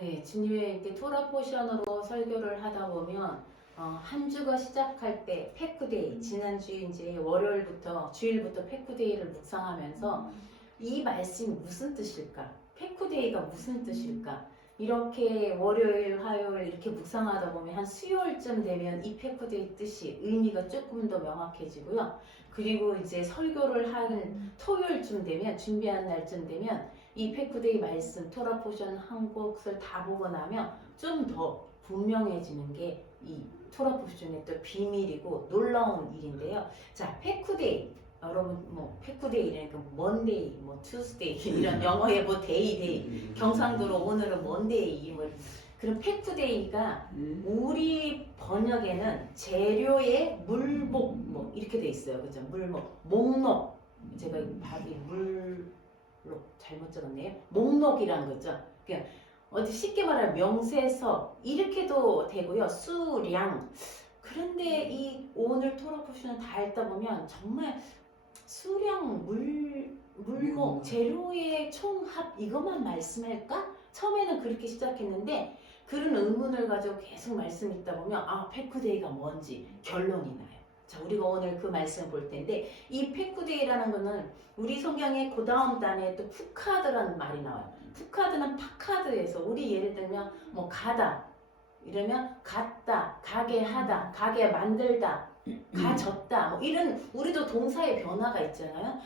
네, 주님의 이렇게 토라 포션으로 설교를 하다 보면 한 주가 시작할 때 페쿠데이, 지난주 이제 월요일부터 주일부터 페쿠데이를 묵상하면서 이 말씀이 무슨 뜻일까? 페쿠데이가 무슨 뜻일까? 이렇게 월요일, 화요일 이렇게 묵상하다 보면 한 수요일쯤 되면 이 페쿠데이 뜻이 의미가 조금 더 명확해지고요. 그리고 이제 설교를 하는 토요일쯤 되면 준비한 날쯤 되면 이 페쿠데이 말씀 토라 포션 한 곳을 다 보고 나면 좀 더 분명해지는 게 이 토라 포션의 또 비밀이고 놀라운 일인데요. 자, 페쿠데이 여러분 뭐 페쿠데이라니까 먼데이, 뭐 투스데이 이런 영어의 뭐 데이 경상도로 오늘은 먼데이 뭐 그런 페쿠데이가 우리 번역에는 재료의 물목 뭐 이렇게 돼 있어요. 그죠? 물목 목록 제가 발이 잘못 적었네요. 목록이란 거죠. 그러니까 어디 쉽게 말하면 명세서 이렇게도 되고요. 수량. 그런데 이 오늘 토라 포션을 다 읽다 보면 정말 수량, 물목, 재료의 총합 이것만 말씀할까? 처음에는 그렇게 시작했는데 그런 의문을 가지고 계속 말씀 읽다 보면 페쿠데이가 뭔지 결론이 나요. 자, 우리가 오늘 그 말씀 볼 텐데 이 페쿠데이라는 거는 우리 성경의 그 다음 단에 또 푸카드라는 말이 나와요. 푸카드는 파카드에서 우리 예를 들면 뭐 가다 이러면 갔다, 가게 하다, 가게 만들다, 가졌다 뭐 이런 우리도 동사의 변화가 있잖아요.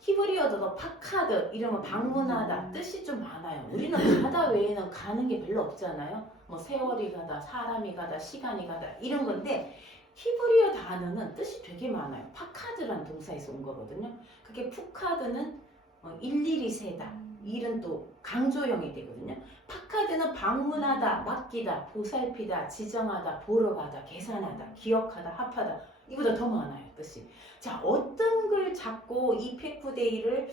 히브리어도 파카드 이러면 방문하다 뜻이 좀 많아요. 우리는 가다 외에는 가는 게 별로 없잖아요. 뭐 세월이 가다, 사람이 가다, 시간이 가다 이런 건데 히브리어 단어는 뜻이 되게 많아요. 파카드라는 동사에서 온 거거든요. 그게 푸카드는 일일이 세다. 일은 또 강조형이 되거든요. 파카드는 방문하다, 맡기다, 보살피다, 지정하다, 보러 가다, 계산하다, 기억하다, 합하다 이보다 더 많아요. 뜻이. 자, 어떤 걸 잡고 이 페쿠데이를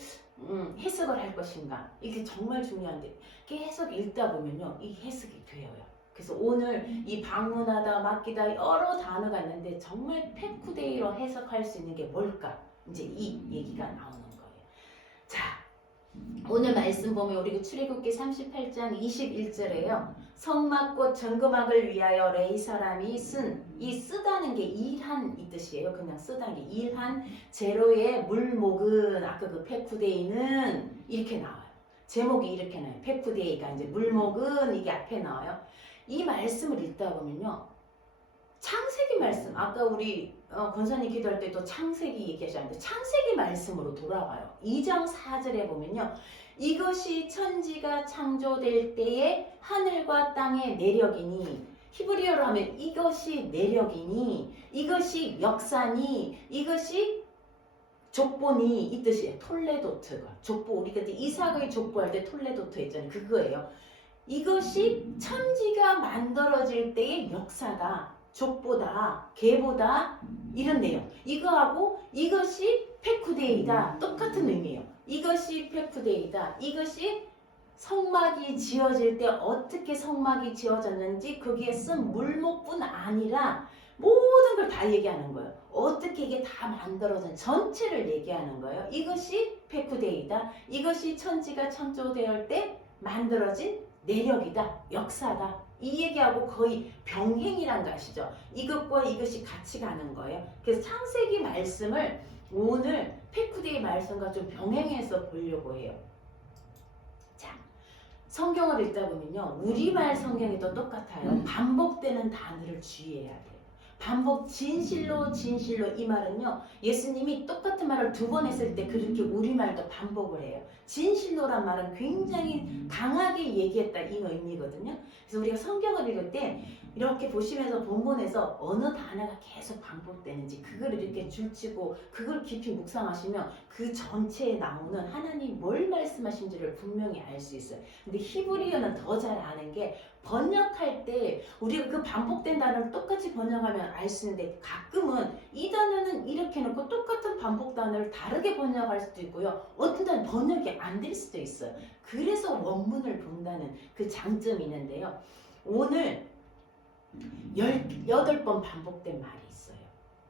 해석을 할 것인가 이게 정말 중요한데 계속 읽다 보면요 이 해석이 돼요. 그래서 오늘 이 방문하다, 맡기다 여러 단어가 있는데 정말 페쿠데이로 해석할 수 있는 게 뭘까? 이제 이 얘기가 나오는 거예요. 자, 오늘 말씀 보면 우리 출애굽기 38장 21절에요. 성막꽃 정금막을 위하여 레이 사람이 이 쓰다는 게 일한 이 뜻이에요. 그냥 쓰다는 게 일한 재료의 물목은 아까 그 페쿠데이는 이렇게 나와요. 제목이 이렇게 나와요. 페쿠데이가 이제 물목은 이게 앞에 나와요. 이 말씀을 읽다 보면요. 창세기 말씀 아까 우리 권사님 기도할 때도 창세기 얘기하셨는데 창세기 말씀으로 돌아가요. 2장 4절에 보면요. 이것이 천지가 창조될 때에 하늘과 땅의 내력이니 히브리어로 하면 이것이 내력이니 이것이 역사니 이것이 족보니 이 뜻이에요. 톨레도트가 족보 우리 그때 이삭의 족보할 때 톨레도트 했잖아요. 그거예요. 이것이 천지가 만들어질 때의 역사다. 족보다, 계보다 이런 내용. 이거하고 이것이 페쿠데이다. 똑같은 의미예요. 이것이 페쿠데이다. 이것이 성막이 지어질 때 어떻게 성막이 지어졌는지 거기에 쓴 물목뿐 아니라 모든 걸 다 얘기하는 거예요. 어떻게 이게 다 만들어진 전체를 얘기하는 거예요. 이것이 페쿠데이다. 이것이 천지가 창조될 때 만들어진 내력이다. 역사다. 이 얘기하고 거의 병행이란 거 아시죠? 이것과 이것이 같이 가는 거예요. 그래서 창세기 말씀을 오늘 페쿠데이 말씀과 좀 병행해서 보려고 해요. 자, 성경을 읽다 보면요. 우리말 성경이 또 똑같아요. 반복되는 단어를 주의해야 돼요. 반복 진실로 진실로 이 말은요. 예수님이 똑같은 말을 2번 했을 때 그렇게 우리말도 반복을 해요. 진실로란 말은 굉장히 강하게 얘기했다 이 의미거든요. 그래서 우리가 성경을 읽을 때 이렇게 보시면서 본문에서 어느 단어가 계속 반복되는지 그걸 이렇게 줄치고 그걸 깊이 묵상하시면 그 전체에 나오는 하나님 뭘 말씀하신지를 분명히 알 수 있어요. 근데 히브리어는 더 잘 아는 게 번역할 때 우리가 그 반복된 단어를 똑같이 번역하면 알 수 있는데 가끔은 이 단어는 이렇게 해놓고 똑같은 반복 단어를 다르게 번역할 수도 있고요. 어떤 단어는 번역이 안 될 수도 있어요. 그래서 원문을 본다는 그 장점이 있는데요. 오늘 18번 반복된 말이 있어요.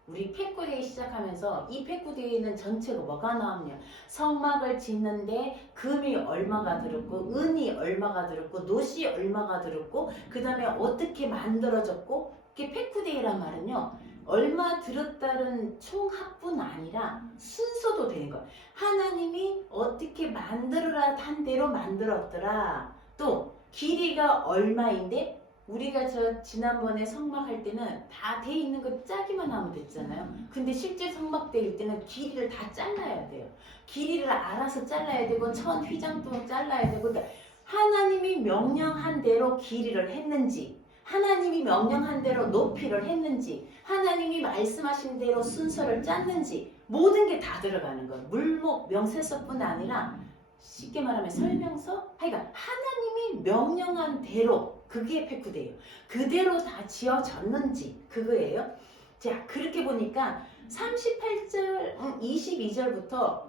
우리 패쿠데이 시작하면서 이 패쿠데이는 전체가 뭐가 나오냐? 성막을 짓는데 금이 얼마가 들었고 은이 얼마가 들었고 노시 얼마가 들었고 그 다음에 어떻게 만들어졌고 이게 패쿠데이란 말은요. 얼마 들었다는 총합뿐 아니라 순서도 되는 거예요. 하나님이 어떻게 만들어라 한 대로 만들었더라. 또 길이가 얼마인데 우리가 저 지난번에 성막할 때는 다 돼 있는 거 짜기만 하면 됐잖아요. 근데 실제 성막대일 때는 길이를 다 잘라야 돼요. 길이를 알아서 잘라야 되고 천 휘장도 잘라야 되고 그러니까 하나님이 명령한 대로 길이를 했는지 하나님이 명령한 대로 높이를 했는지 하나님이 말씀하신 대로 순서를 짰는지 모든 게 다 들어가는 거예요. 물목 명세서뿐 아니라 쉽게 말하면 설명서 그러니까 하나님이 명령한 대로 그게 패쿠데예요. 그대로 다 지어졌는지 그거예요. 자 그렇게 보니까 38절 22절부터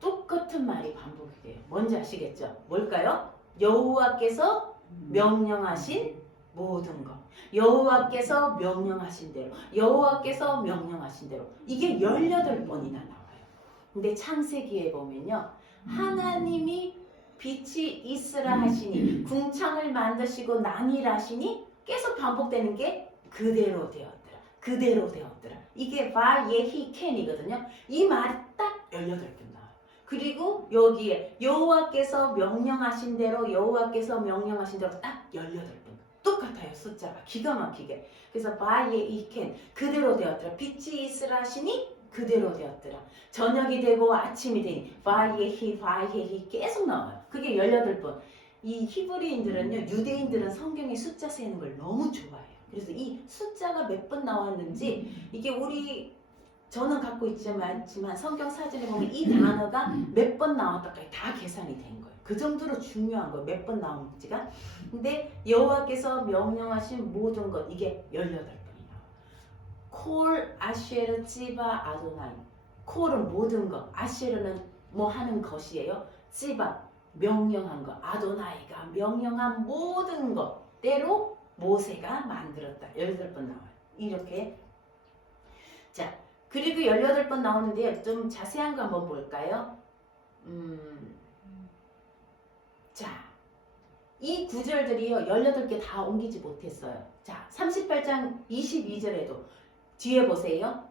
똑같은 말이 반복이 돼요. 뭔지 아시겠죠? 뭘까요? 여호와께서 명령하신 모든 것 여호와께서 명령하신 대로 여호와께서 명령하신 대로 이게 18번이나 나와요. 근데 창세기에 보면요. 하나님이 빛이 있으라 하시니 궁창을 만드시고 나니라 하시니 계속 반복되는 게 그대로 되었더라. 그대로 되었더라. 이게 바예히켄이거든요. 이 말이 딱 18번 나와요. 그리고 여기에 여호와께서 명령하신 대로 여호와께서 명령하신 대로 딱 18번. 똑같아요. 숫자가 기가 막히게. 그래서 바예히켄 그대로 되었더라. 빛이 있으라 하시니 그대로 되었더라. 저녁이 되고 아침이 되니 바예히 계속 나와요. 그게 18번. 이 히브리인들은요. 유대인들은 성경에 숫자 세는 걸 너무 좋아해요. 그래서 이 숫자가 몇 번 나왔는지 이게 저는 갖고 있지만 성경 사진에 보면 이 단어가 몇 번 나왔다까지 다 계산이 된 거예요. 그 정도로 중요한 거예요. 몇 번 나오는지가. 근데 여호와께서 명령하신 모든 것 이게 18번. 콜 아쉐르 찌바 아도나이 콜은 모든 것 아쉐르는 뭐 하는 것이에요. 찌바 명령한 것 아도나이가 명령한 모든 것대로 모세가 만들었다. 18번 나와요. 이렇게 자 그리고 18번 나오는데요. 좀 자세한 거 한번 볼까요? 자, 이 구절들이요. 18개 다 옮기지 못했어요. 자 38장 22절에도 뒤에 보세요.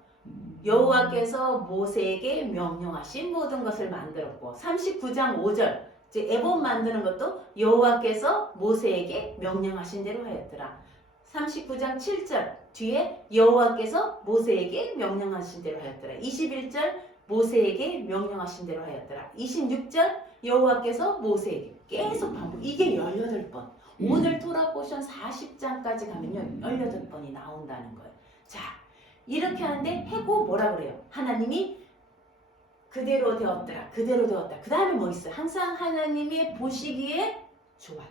여호와께서 모세에게 명령하신 모든 것을 만들었고 39장 5절 이제 에봇 만드는 것도 여호와께서 모세에게 명령하신 대로 하였더라. 39장 7절 뒤에 여호와께서 모세에게 명령하신 대로 하였더라. 21절 모세에게 명령하신 대로 하였더라. 26절 여호와께서 모세에게 계속 반복. 이게 18번. 오늘 토라 포션 40장까지 가면요. 18번이 나온다는 거예요. 자 이렇게 하는데 해고 뭐라 그래요? 하나님이 그대로 되었더라. 그대로 되었다. 그 다음에 뭐 있어요? 항상 하나님이 보시기에 좋았더라.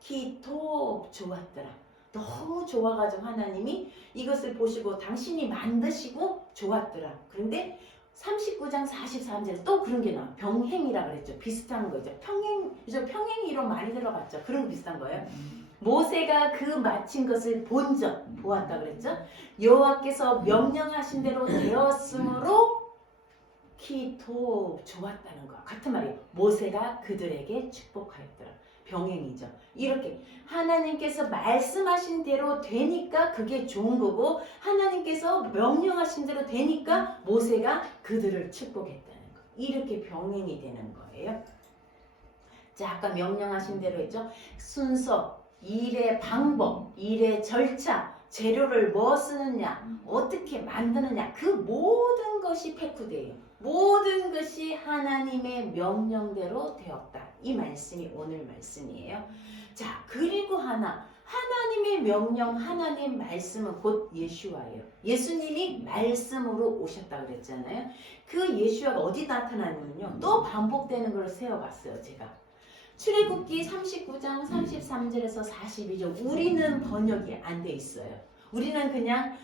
기토 좋았더라. 너무 좋아가지고 하나님이 이것을 보시고 당신이 만드시고 좋았더라. 그런데 39장 43절에 또 그런 게 나와요. 병행이라 그랬죠. 비슷한 거죠. 평행이로 많이 들어갔죠. 그런 거 비슷한 거예요. 모세가 그 마친 것을 보았다 그랬죠. 여호와께서 명령하신 대로 되었으므로 키토 좋았다는 거 같은 말이에요. 모세가 그들에게 축복하였더라. 병행이죠. 이렇게 하나님께서 말씀하신 대로 되니까 그게 좋은 거고 하나님께서 명령하신 대로 되니까 모세가 그들을 축복했다는 거. 이렇게 병행이 되는 거예요. 자 아까 명령하신 대로 했죠. 순서 일의 방법, 일의 절차, 재료를 뭐 쓰느냐, 어떻게 만드느냐 그 모든 것이 패쿠데예요. 모든 것이 하나님의 명령대로 되었다. 이 말씀이 오늘 말씀이에요. 자 그리고 하나님의 명령, 하나님 말씀은 곧 예수와예요. 예수님이 말씀으로 오셨다 그랬잖아요. 그 예수와가 어디 나타나냐면요. 또 반복되는 걸 세워봤어요. 제가. 출애굽기 39장 33절에서 42절 우리는 번역이 안 돼 있어요. 우리는 그냥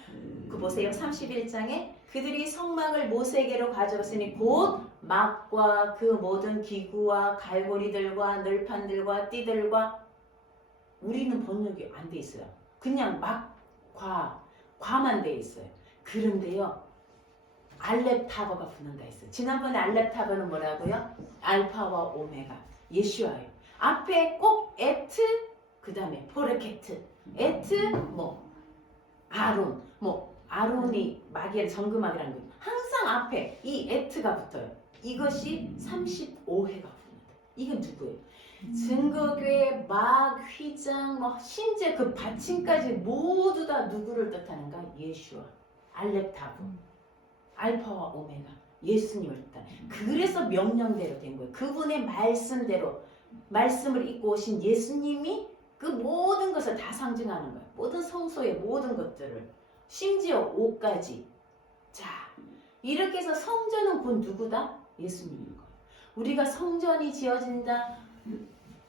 그 보세요. 31장에 그들이 성막을 모세에게로 가져갔으니 곧 막과 그 모든 기구와 갈고리들과 늘판들과 띠들과 우리는 번역이 안 돼 있어요. 그냥 막과 과만 돼 있어요. 그런데요. 알렙 타버가 붙는다 했어요. 지난번에 알렙 타버는 뭐라고요? 알파와 오메가, 예슈아예요. 앞에 꼭 에트, 그 다음에 포르케트, 에트, 뭐 아론, 뭐 아론이 마귀의 정금마귀라는 거 항상 앞에 이 에트가 붙어요. 이것이 35회가 붙는다. 이건 누구예요? 증거교회, 막, 휘장, 뭐 신제 그 받침까지 모두 다 누구를 뜻하는가? 예슈아, 알렙 타버, 알파와 오메가, 예수님을 뜻하는. 그래서 명령대로 된 거예요. 그분의 말씀대로 말씀을 입고 오신 예수님이 그 모든 것을 다 상징하는 거예요. 모든 성소의 모든 것들을, 심지어 옷까지. 자, 이렇게 해서 성전은 곧 누구다? 예수님인 거예요. 우리가 성전이 지어진다.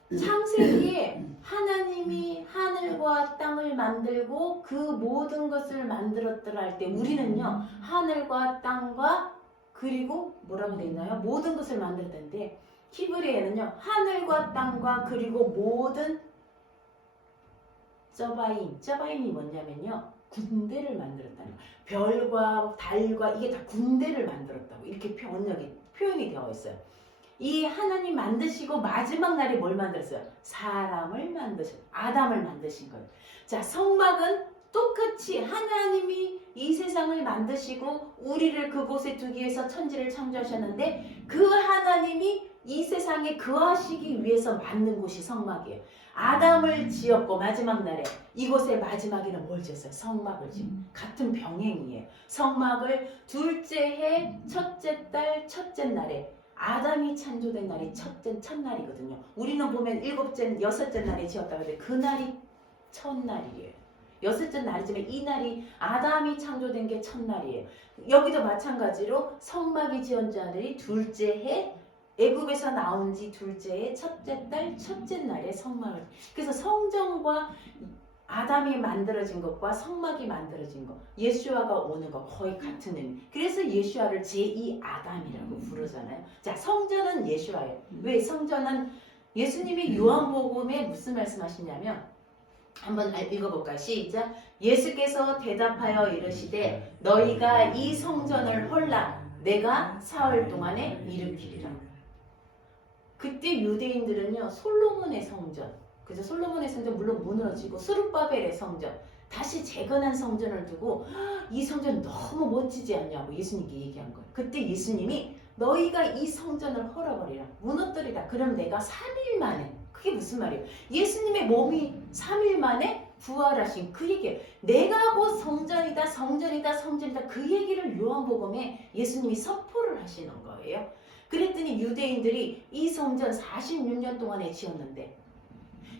창세기에 하나님이 하늘과 땅을 만들고 그 모든 것을 만들었더라 할 때 우리는요, 하늘과 땅과 그리고 뭐라고 돼 있나요? 모든 것을 만들었는데 히브리에는요, 하늘과 땅과 그리고 모든 저바임이 뭐냐면요, 군대를 만들었다는 거예요. 별과 달과 이게 다 군대를 만들었다고 이렇게 표현이 되어 있어요. 이 하나님 만드시고 마지막 날에 뭘 만들었어요? 사람을 만드신, 아담을 만드신 거예요. 자, 성막은 똑같이 하나님이 이 세상을 만드시고 우리를 그곳에 두기 위해서 천지를 창조하셨는데 그 하나님이 이 세상에 거하시기 위해서 만든 곳이 성막이에요. 아담을 지었고 마지막 날에 이곳의 마지막에는 뭘 지었어요? 성막을 지었어요. 같은 병행이에요. 성막을 둘째 해 첫째 달 첫째 날에 아담이 창조된 날이 첫날이거든요. 우리는 보면 여섯째 날에 지었다고 하는데 그 날이 첫날이에요. 여섯째 날이지만 이 날이 아담이 창조된 게 첫날이에요. 여기도 마찬가지로 성막이 지은 자들이 둘째 해 애굽에서 나온 지 둘째 해 첫째 달 첫째 날에 성막을. 그래서 성전과 아담이 만들어진 것과 성막이 만들어진 것, 예수아가 오는 것 거의 같은 의미. 그래서 예수아를 제2 아담이라고 부르잖아요. 자, 성전은 예수아예요. 왜? 성전은 예수님이 요한복음에 무슨 말씀하시냐면 한번 읽어볼까요? 시작. 예수께서 대답하여 이르시되 너희가 이 성전을 헐라 내가 사흘 동안에 일으키리라. 그때 유대인들은요, 솔로몬의 성전, 그래서 솔로몬의 성전 물론 무너지고 스룹바벨의 성전, 다시 재건한 성전을 두고 이 성전 너무 멋지지 않냐고 예수님께 얘기한 거예요. 그때 예수님이 너희가 이 성전을 헐어버리라, 무너뜨리라. 그럼 내가 3일 만에, 그게 무슨 말이에요? 예수님의 몸이 3일 만에 부활하신 그 얘기예요. 내가 곧 성전이다, 성전이다, 성전이다. 그 얘기를 요한복음에 예수님이 선포를 하시는 거예요. 그랬더니 유대인들이 이 성전 46년 동안에 지었는데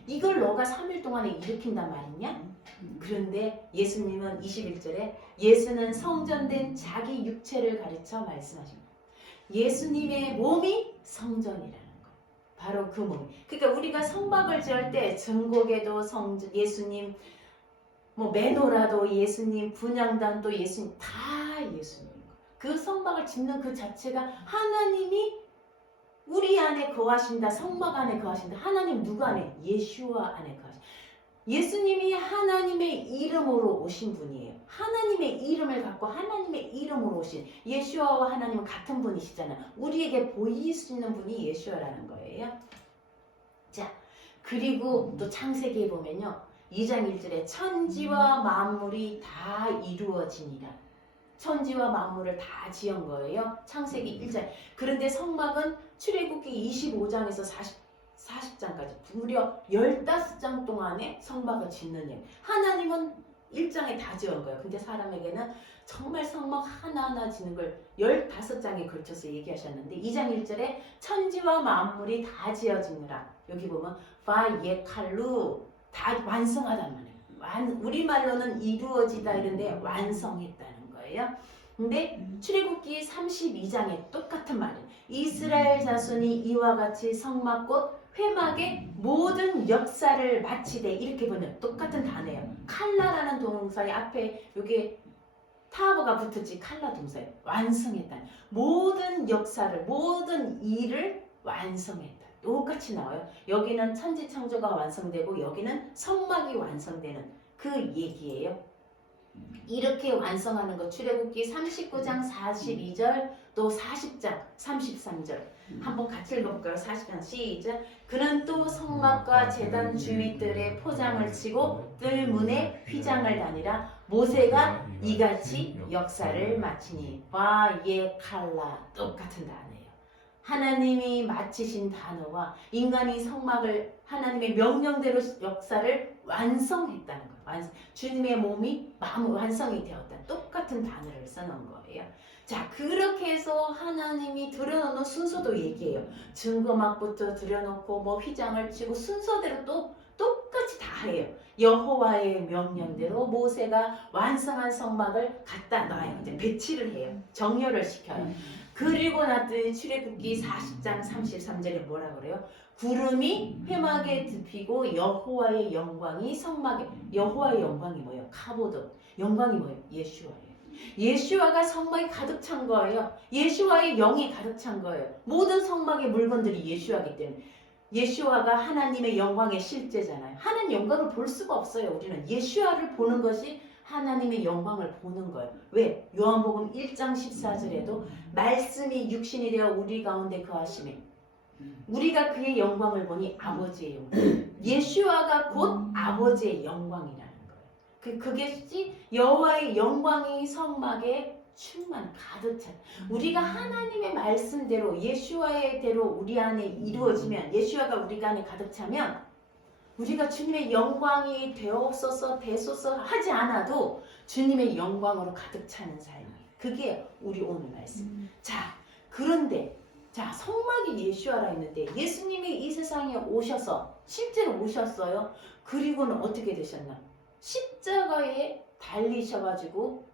이걸 너가 3일 동안에 일으킨단 말이냐? 그런데 예수님은 21절에 예수는 성전된 자기 육체를 가르쳐 말씀하십니다. 예수님의 몸이 성전이라는 거예요. 바로 그 몸. 그러니까 우리가 성막을 지을 때 증거궤도 성전, 예수님, 뭐 메노라도 예수님, 분향단도 예수님, 다 예수님. 그 성막을 짓는 그 자체가 하나님이 우리 안에 거하신다. 성막 안에 거하신다. 하나님 누구 안에? 예수와 안에 거하신다. 예수님이 하나님의 이름으로 오신 분이에요. 하나님의 이름을 갖고 하나님의 이름으로 오신 예수와 하나님은 같은 분이시잖아요. 우리에게 보일 수 있는 분이 예수라는 거예요. 자, 그리고 또 창세기에 보면요, 2장 1절에 천지와 만물이 다 이루어지니라. 천지와 만물을 다 지은 거예요. 창세기 1장. 그런데 성막은 출애굽기 25장에서 40장까지 무려 15장 동안에 성막을 짓는 일. 하나님은 1장에 다 지은 거예요. 근데 사람에게는 정말 성막 하나하나 짓는 걸 15장에 걸쳐서 얘기하셨는데 2장 1절에 천지와 만물이 다 지어지느라. 여기 보면 바예칼루, 다 완성하단 말이에요. 우리말로는 이루어지다 이런데 완성했다는 거예요. 근데 출애굽기 32장에 똑같은 말이에요. 이스라엘 자손이 이와 같이 성막 곧 회막의 모든 역사를 마치되, 이렇게 보면 똑같은 단어예요. 칼라라는 동사의 앞에 여기 타버가 붙었지, 칼라 동사예요. 완성했다. 모든 역사를, 모든 일을 완성했다. 똑같이 나와요. 여기는 천지 창조가 완성되고 여기는 성막이 완성되는 그 얘기예요. 이렇게 완성하는 것. 출애굽기 39장 42절 또 40장 33절 한번 같이 읽어볼까요? 40장 시작. 그는 또 성막과 제단 주위들의 포장을 치고 뜰 문에 휘장을 다니라. 모세가 이같이 역사를 마치니. 바예 칼라. 똑같은 단어예요. 하나님이 마치신 단어와 인간이 성막을 하나님의 명령대로 역사를 완성했다는 거예요. 주님의 몸이 완성이 되었다. 똑같은 단어를 써놓은 거예요. 자, 그렇게 해서 하나님이 들여놓는 순서도 얘기해요. 증거막부터 들여놓고 뭐 휘장을 치고 순서대로 또 똑같이 다 해요. 여호와의 명령대로 모세가 완성한 성막을 갖다 놔요. 이제 배치를 해요. 정렬을 시켜요. 그리고 났더니 출애굽기 40장 33절에 뭐라 그래요? 구름이 회막에 덮이고 여호와의 영광이 성막에. 여호와의 영광이 뭐예요? 카보드. 영광이 뭐예요? 예수와예요. 예수와가 성막에 가득 찬 거예요. 예수와의 영이 가득 찬 거예요. 모든 성막의 물건들이 예수와이기 때문에. 예수와가 하나님의 영광의 실제잖아요. 하나님 영광을 볼 수가 없어요. 우리는 예수와를 보는 것이 하나님의 영광을 보는 거예요. 왜? 요한복음 1장 14절에도 말씀이 육신이 되어 우리 가운데 거하시니 우리가 그의 영광을 보니 아버지의 영광. 예수와가 곧 아버지의 영광이라는 거예요. 그것이 여호와의 영광이 성막에 충만 가득 찬. 우리가 하나님의 말씀대로 예수와의 대로 우리 안에 이루어지면, 예수와가 우리 안에 가득 차면 우리가 주님의 영광이 되옵소서 되소서 하지 않아도 주님의 영광으로 가득 차는 삶이에요. 그게 우리 오늘 말씀. 자, 그런데 자, 성막이 예수와라 했는데 예수님이 이 세상에 오셔서 실제로 오셨어요. 그리고는 어떻게 되셨나? 십자가에 달리셔가지고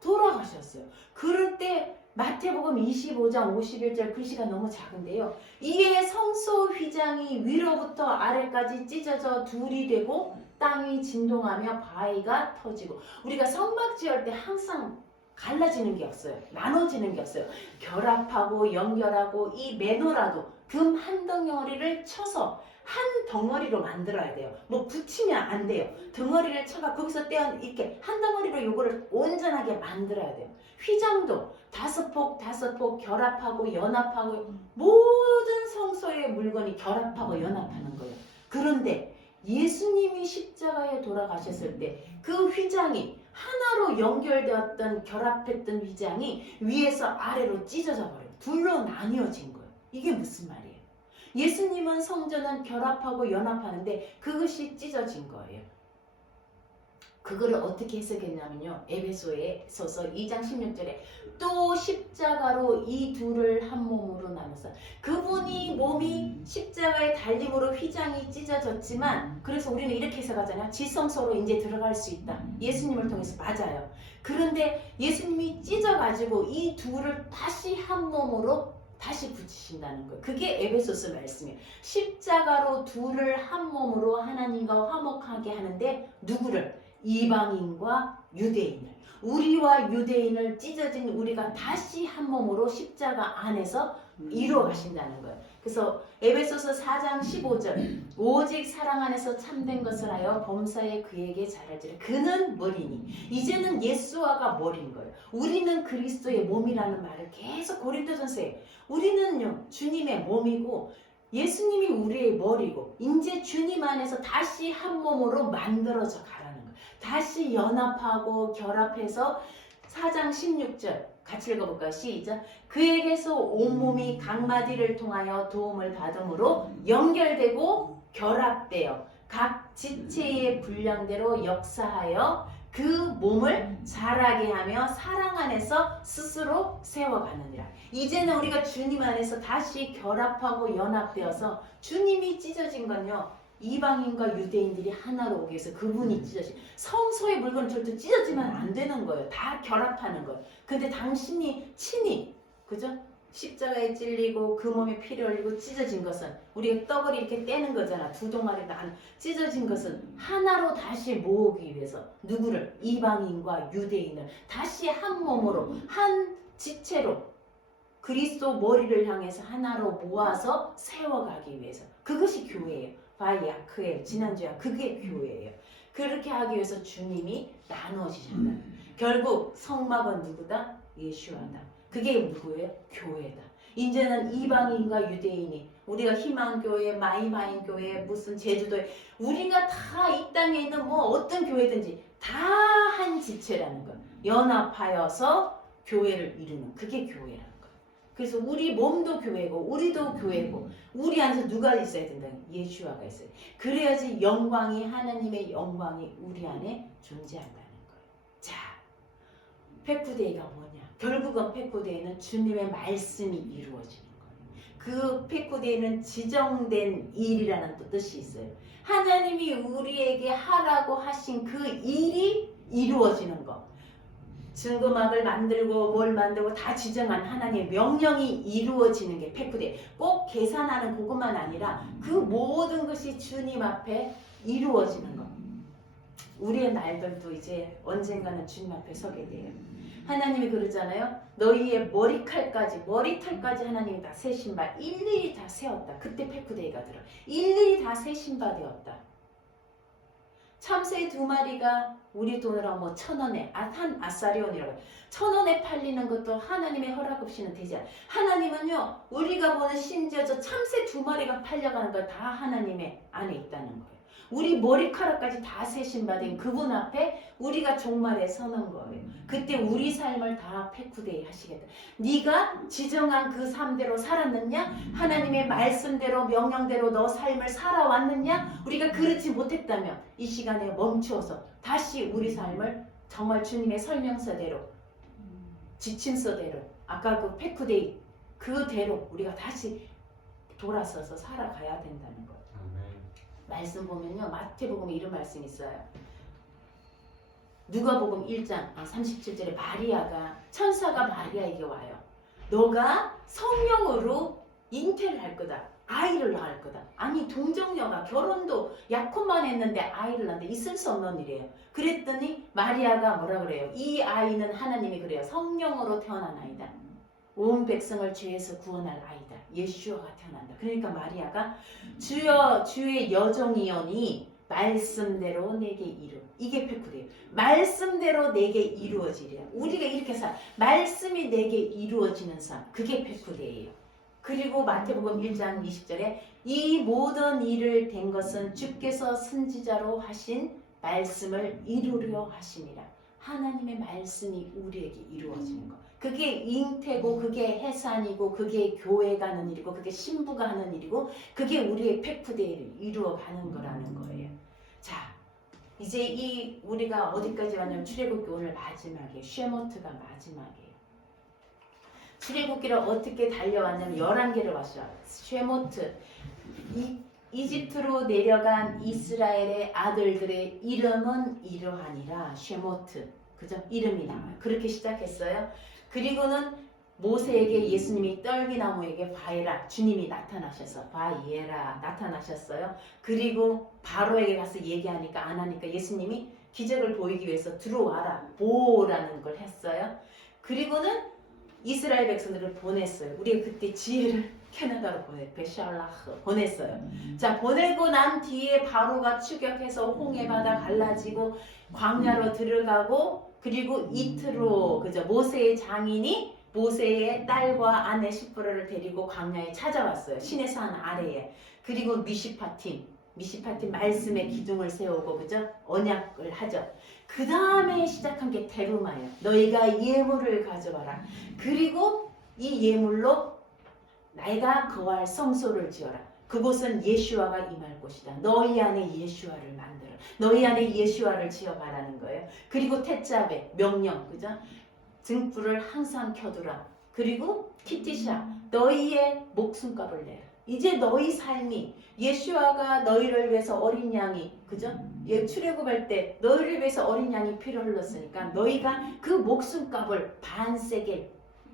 돌아가셨어요. 그럴 때 마태복음 25장 51절 글씨가 너무 작은데요. 이에 성소 휘장이 위로부터 아래까지 찢어져 둘이 되고 땅이 진동하며 바위가 터지고. 우리가 성막 지을 때 항상 갈라지는 게 없어요. 나눠지는 게 없어요. 결합하고 연결하고 이 매너라도 금 한 덩어리를 쳐서 한 덩어리로 만들어야 돼요. 뭐 붙이면 안 돼요. 덩어리를 쳐가 거기서 떼어 이렇게 한 덩어리로 요거를 온전하게 만들어야 돼요. 휘장도 5폭 결합하고 연합하고 모든 성소의 물건이 결합하고 연합하는 거예요. 그런데 예수님이 십자가에 돌아가셨을 때 그 휘장이 하나로 연결되었던 결합했던 휘장이 위에서 아래로 찢어져 버려요. 둘로 나뉘어진 거예요. 이게 무슨 말이에요? 예수님은 성전은 결합하고 연합하는데 그것이 찢어진 거예요. 그거를 어떻게 해석했냐면요. 에베소서에 2장 16절에 또 십자가로 이 둘을 한 몸으로 나눠서. 그분이 몸이 십자가의 달림으로 휘장이 찢어졌지만, 그래서 우리는 이렇게 해석하잖아요. 지성소로 이제 들어갈 수 있다. 예수님을 통해서. 맞아요. 그런데 예수님이 찢어가지고 이 둘을 다시 한 몸으로 다시 붙이신다는 거예요. 그게 에베소서 말씀이에요. 십자가로 둘을 한 몸으로 하나님과 화목하게 하는데 누구를? 이방인과 유대인을. 우리와 유대인을 찢어진 우리가 다시 한 몸으로 십자가 안에서 이루어 가신다는 거예요. 그래서 에베소서 4장 15절 오직 사랑 안에서 참된 것을 하여 범사에 그에게 잘할지라. 그는 머리니. 이제는 예수와가 머리인 거예요. 우리는 그리스도의 몸이라는 말을 계속 고린도전서에, 우리는요 주님의 몸이고 예수님이 우리의 머리고 이제 주님 안에서 다시 한 몸으로 만들어져 가라는 거예요. 다시 연합하고 결합해서 4장 16절 같이 읽어볼까요? 시작. 그에게서 온몸이 각 마디를 통하여 도움을 받음으로 연결되고 결합되어 각 지체의 분량대로 역사하여 그 몸을 자라게 하며 사랑 안에서 스스로 세워가느니라. 이제는 우리가 주님 안에서 다시 결합하고 연합되어서, 주님이 찢어진 건요 이방인과 유대인들이 하나로 오기 위해서 그분이 찢어진, 성소의 물건은 절대 찢어지면 안 되는 거예요. 다 결합하는 거예요. 근데 당신이 친히, 그죠? 십자가에 찔리고 그 몸에 피를 흘리고 찢어진 것은, 우리가 떡을 이렇게 떼는 거잖아. 두 동아리가 안 찢어진 것은 하나로 다시 모으기 위해서 누구를? 이방인과 유대인을 다시 한 몸으로 한 지체로 그리스도 머리를 향해서 하나로 모아서 세워가기 위해서. 그것이 교회예요. 바이아크엘 지난주야 그게 교회예요. 그렇게 하기 위해서 주님이 나누어지셨다. 결국 성막은 누구다? 예수와다. 그게 누구예요? 교회다. 이제는 이방인과 유대인이 우리가 희망교회, 마이마인교회, 무슨 제주도에 우리가 다 이 땅에 있는 뭐 어떤 교회든지 다 한 지체라는 거예요. 연합하여서 교회를 이루는 그게 교회라는 거예요. 그래서 우리 몸도 교회고 우리도 교회고 우리 안에서 누가 있어야 된다? 예수와가 있어요. 그래야지 영광이 하나님의 영광이 우리 안에 존재한다는 거예요. 자, 페쿠데이가 뭐냐? 결국은 페쿠데이는 주님의 말씀이 이루어지는 거예요. 그 페쿠데이는 지정된 일이라는 또 뜻이 있어요. 하나님이 우리에게 하라고 하신 그 일이 이루어지는 거. 증거막을 만들고 뭘 만들고 다 지정한 하나님의 명령이 이루어지는 게 페쿠데이. 꼭 계산하는 그것만 아니라 그 모든 것이 주님 앞에 이루어지는 거. 우리의 날들도 이제 언젠가는 주님 앞에 서게 돼요. 하나님이 그러잖아요. 너희의 머리털까지 하나님이 다 새 신발 일일이 다 세웠다. 그때 페쿠데이가 들어. 일일이 다 새 신발 되었다. 참새 2마리가 우리 돈으로 뭐 1,000원에 한 아사리온이라고 해요. 1,000원에 팔리는 것도 하나님의 허락 없이는 되지 않아요. 하나님은요, 우리가 보는 심지어 저 참새 2마리가 팔려가는 걸 다 하나님의 안에 있다는 거예요. 우리 머리카락까지 다 세신받은 그분 앞에 우리가 종말에 서는 거예요. 그때 우리 삶을 다 페쿠데이 하시겠다. 네가 지정한 그 삶대로 살았느냐? 하나님의 말씀대로 명령대로 너 삶을 살아왔느냐? 우리가 그렇지 못했다면 이 시간에 멈추어서 다시 우리 삶을 정말 주님의 설명서대로 지침서대로 아까 그 페쿠데이 그대로 우리가 다시 돌아서서 살아가야 된다는 거예요. 말씀 보면요. 마태복음에 이런 말씀이 있어요. 누가복음 1장 37절에 마리아가 천사가 마리아에게 와요. 너가 성령으로 잉태를 할 거다. 아이를 낳을 거다. 아니 동정녀가 결혼도 약혼만 했는데 아이를 낳는데 있을 수 없는 일이에요. 그랬더니 마리아가 뭐라 그래요? 이 아이는 하나님이 그래요. 성령으로 태어난 아이다. 온 백성을 죄에서 구원할 아이다. 예수아가 태어난다. 그러니까 마리아가 주여 주의 여종이오니 말씀대로 내게 이루. 이게 페쿠데이예요. 말씀대로 내게 이루어지리라. 우리가 이렇게 말씀이 내게 이루어지는 삶. 그게 페쿠데이예요. 그리고 마태복음 1장 20절에 이 모든 일을 된 것은 주께서 선지자로 하신 말씀을 이루려 하시니라. 하나님의 말씀이 우리에게 이루어지는 거. 그게 잉태고 그게 해산이고 그게 교회가 하는 일이고 그게 신부가 하는 일이고 그게 우리의 페쿠데이를 이루어가는 거라는 거예요. 자, 이제 이 우리가 어디까지 왔냐면 출애굽기 오늘 마지막이에요. 쉐모트가 마지막이에요. 출애굽기를 어떻게 달려왔냐면 11개를 왔어요. 쉐모트. 이집트로 내려간 이스라엘의 아들들의 이름은 이러하니라. 쉐모트. 그죠? 이름이 나와요. 그렇게 시작했어요. 그리고는 모세에게 예수님이 떨기나무에게 바에라 주님이 나타나셔서 바에라 나타나셨어요. 그리고 바로에게 가서 얘기하니까 안 하니까 예수님이 기적을 보이기 위해서 들어와라 보라는 걸 했어요. 그리고는 이스라엘 백성들을 보냈어요. 우리가 그때 지혜를 캐나다로 베샬라흐 보냈어요. 자, 보내고 난 뒤에 바로가 추격해서 홍해바다 갈라지고 광야로 들어가고 그리고 이트로 그죠 모세의 장인이 모세의 딸과 아내 시프라를 데리고 광야에 찾아왔어요. 시내 산 아래에. 그리고 미시파팀 말씀의 기둥을 세우고 그죠 언약을 하죠. 그 다음에 시작한 게 테루마예요. 너희가 예물을 가져와라. 그리고 이 예물로 내가 거할 성소를 지어라. 그곳은 예수아가 임할 곳이다. 너희 안에 예수아를 만들어. 너희 안에 예수아를 지어가라는 거예요. 그리고 테짜베 명령 그죠? 등불을 항상 켜두라. 그리고 키티샤 너희의 목숨값을 내라. 이제 너희 삶이 예수아가 너희를 위해서 어린 양이 그죠? 출애굽할 때 너희를 위해서 어린 양이 피를 흘렀으니까 너희가 그 목숨값을 반세겔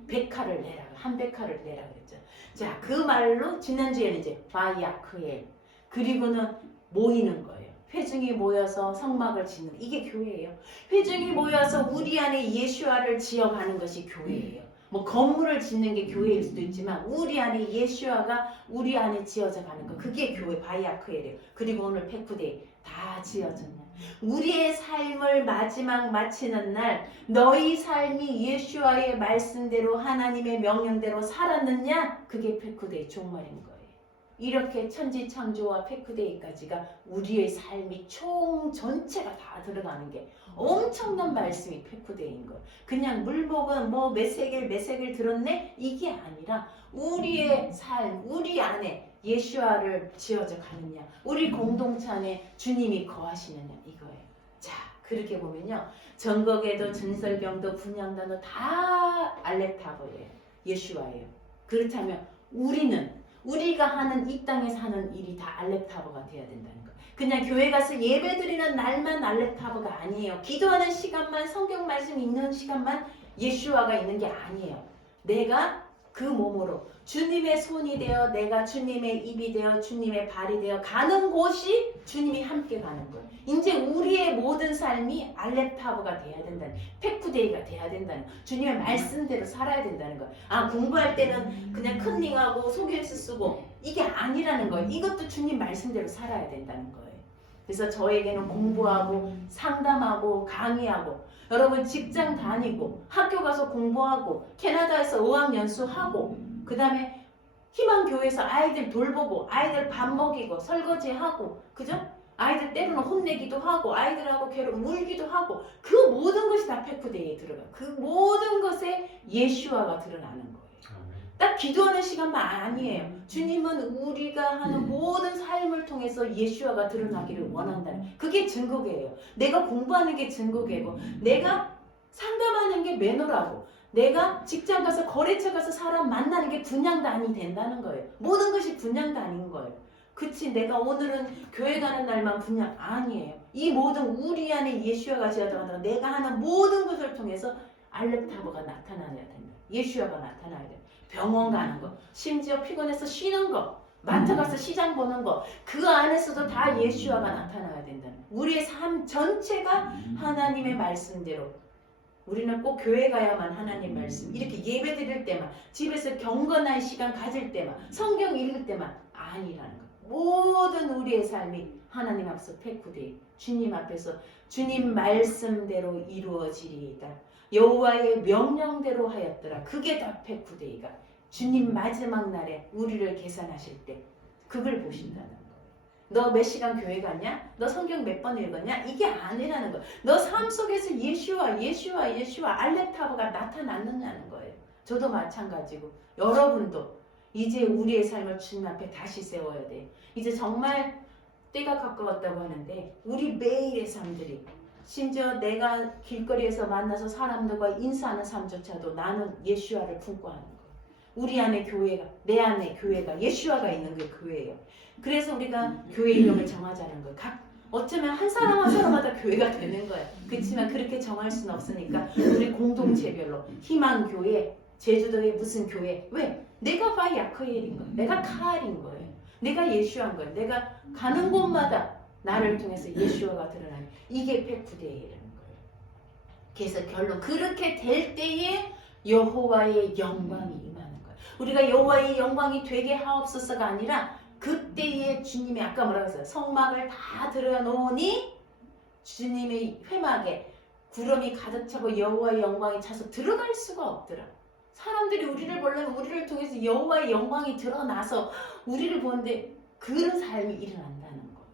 100칼을 내라. 한 100칼을 내라 그랬죠. 자, 그 말로 지난주에는 이제 바야크엘 그리고는 모이는 거예요. 회중이 모여서 성막을 짓는 이게 교회예요. 회중이 모여서 우리 안에 예수아를 지어가는 것이 교회예요. 뭐 건물을 짓는 게 교회일 수도 있지만 우리 안에 예수아가 우리 안에 지어져 가는 거 그게 교회 바이아크엘이에요. 그리고 오늘 페쿠데이 다 지어졌냐. 우리의 삶을 마지막 마치는 날 너희 삶이 예수아의 말씀대로 하나님의 명령대로 살았느냐 그게 페쿠데이 종말인 거예요. 이렇게 천지창조와 페쿠데이까지가 우리의 삶이 총 전체가 다 들어가는 게 엄청난 말씀이 페쿠데이인 거예요. 그냥 물복은 뭐 몇 세겔 들었네 이게 아니라 우리의 삶 우리 안에 예수아를 지어져 가느냐 우리 공동체 안에 주님이 거하시느냐 이거예요. 자 그렇게 보면요 전국에도 전설병도 분향단도 다 알렉타버예요. 예수아예요. 그렇다면 우리가 하는 이 땅에 사는 일이 다 알렉타버가 돼야 된다는 거예요. 그냥 교회 가서 예배드리는 날만 알렉타버가 아니에요. 기도하는 시간만 성경 말씀 읽는 시간만 예수아가 있는 게 아니에요. 내가 그 몸으로 주님의 손이 되어 내가 주님의 입이 되어 주님의 발이 되어 가는 곳이 주님이 함께 가는 거예요. 이제 우리의 모든 삶이 알렉타버가 돼야 된다는 페쿠데이가 돼야 된다는 거예요. 주님의 말씀대로 살아야 된다는 거예요. 아 공부할 때는 그냥 컨닝하고 소개서 쓰고 이게 아니라는 거예요. 이것도 주님 말씀대로 살아야 된다는 거예요. 그래서 저에게는 공부하고 상담하고 강의하고 여러분 직장 다니고 학교 가서 공부하고 캐나다에서 어학연수하고 그 다음에 희망교회에서 아이들 돌보고 아이들 밥 먹이고 설거지하고 그죠? 아이들 때로는 혼내기도 하고 아이들하고 울기도 하고 그 모든 것이 다 페쿠데이에 들어가요. 그 모든 것에 예수아가 드러나는 거예요. 딱 기도하는 시간만 아니에요. 주님은 우리가 하는 모든 삶을 통해서 예수아가 드러나기를 원한다는 그게 증거예요. 내가 공부하는 게 증거고 내가 상담하는 게 매너라고 내가 직장 가서 거래처 가서 사람 만나는 게 분향단이 된다는 거예요. 모든 것이 분향단인 거예요. 그치 내가 오늘은 교회 가는 날만 분향 아니에요. 이 모든 우리 안에 예수아가 지어다가 내가 하는 모든 것을 통해서 알렉타버가 나타나야 된다. 예수아가 나타나야 된다. 병원 가는 거, 심지어 피곤해서 쉬는 거, 마트 가서 시장 보는 거, 그 안에서도 다 예수아가 나타나야 된다는 거예요. 우리의 삶 전체가 하나님의 말씀대로 우리는 꼭 교회 가야만 하나님 말씀 이렇게 예배 드릴 때만 집에서 경건한 시간 가질 때만 성경 읽을 때만 아니라는 거예요. 모든 우리의 삶이 하나님 앞에서 페쿠데이 주님 앞에서 주님 말씀대로 이루어지리이다. 여호와의 명령대로 하였더라. 그게 다 페쿠데이가 주님 마지막 날에 우리를 계산하실 때 그걸 보신다는 거예요. 너 몇 시간 교회 갔냐? 너 성경 몇 번 읽었냐? 이게 아니라는 거예요. 너 삶 속에서 예수와 알렉타버가 나타났느냐는 거예요. 저도 마찬가지고 여러분도 이제 우리의 삶을 주님 앞에 다시 세워야 돼요. 이제 정말 때가 가까웠다고 하는데 우리 매일의 삶들이 심지어 내가 길거리에서 만나서 사람들과 인사하는 삶조차도 나는 예수아를 품고 하는 거예요. 우리 안에 교회가 내 안에 교회가 예수아가 있는 게 교회예요. 그래서 우리가 교회 이름을 정하자는 거예요. 어쩌면 한 사람 한 사람마다 교회가 되는 거예요. 그렇지만 그렇게 정할 수는 없으니까 우리 공동체별로 희망교회, 제주도의 무슨 교회 왜? 내가 바이아크엘인 거예요. 내가 카알인 거예요. 내가 예수아인 거예요. 내가 가는 곳마다 나를 통해서 예수아가 드러나는 이게 페쿠데이라는 거예요. 그래서 결론 그렇게 될 때에 여호와의 영광이 임하는 거예요. 우리가 여호와의 영광이 되게 하옵소서가 아니라 그때에 주님이 아까 뭐라고 했어요? 성막을 다 들어놓으니 주님의 회막에 구름이 가득 차고 여호와의 영광이 차서 들어갈 수가 없더라. 사람들이 우리를 보려면 우리를 통해서 여호와의 영광이 드러나서 우리를 보는데 그런 삶이 일어난다는 거예요.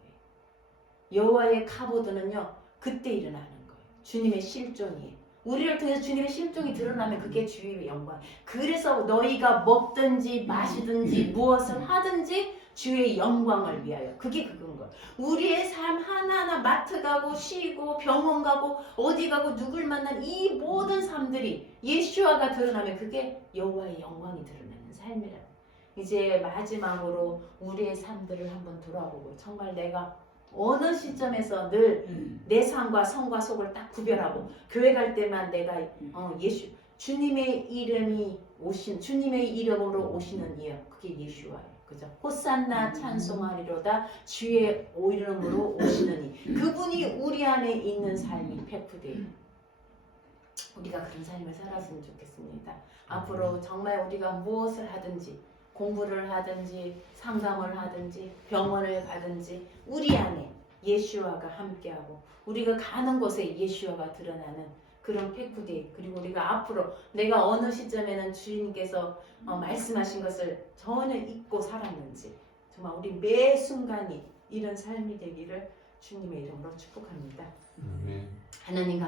여호와의 카보드는요 그때 일어나는 거예요. 주님의 실존이에요. 우리를 통해서 주님의 실종이 드러나면 그게 주의 영광. 그래서 너희가 먹든지 마시든지 무엇을 하든지 주의 영광을 위하여. 그게 그건 거예요. 우리의 삶 하나하나 마트 가고 쉬고 병원 가고 어디 가고 누굴 만난 이 모든 삶들이 예수아가 드러나면 그게 여호와의 영광이 드러나는 삶이라. 이제 마지막으로 우리의 삶들을 한번 돌아보고 정말 내가 어느 시점에서 늘 내 삶과 성과 속을 딱 구별하고 교회 갈 때만 내가 주님의 이름이 오신 주님의 이름으로 오시는 이여 그게 예수아예요. 그죠? 호산나 찬송하리로다 주의 이름으로 오시는 이 그분이 우리 안에 있는 삶이 페쿠데이. 우리가 그런 삶을 살았으면 좋겠습니다. 앞으로 정말 우리가 무엇을 하든지 공부를 하든지 상담을 하든지 병원을 가든지 우리 안에 예수와가 함께하고 우리가 가는 곳에 예수와가 드러나는 그런 페쿠데이, 그리고 우리가 앞으로 내가 어느 시점에는 주님께서 말씀하신 것을 전혀 잊고 살았는지 정말 우리 매 순간이 이런 삶이 되기를 주님의 이름으로 축복합니다. 하나님 감사합니다.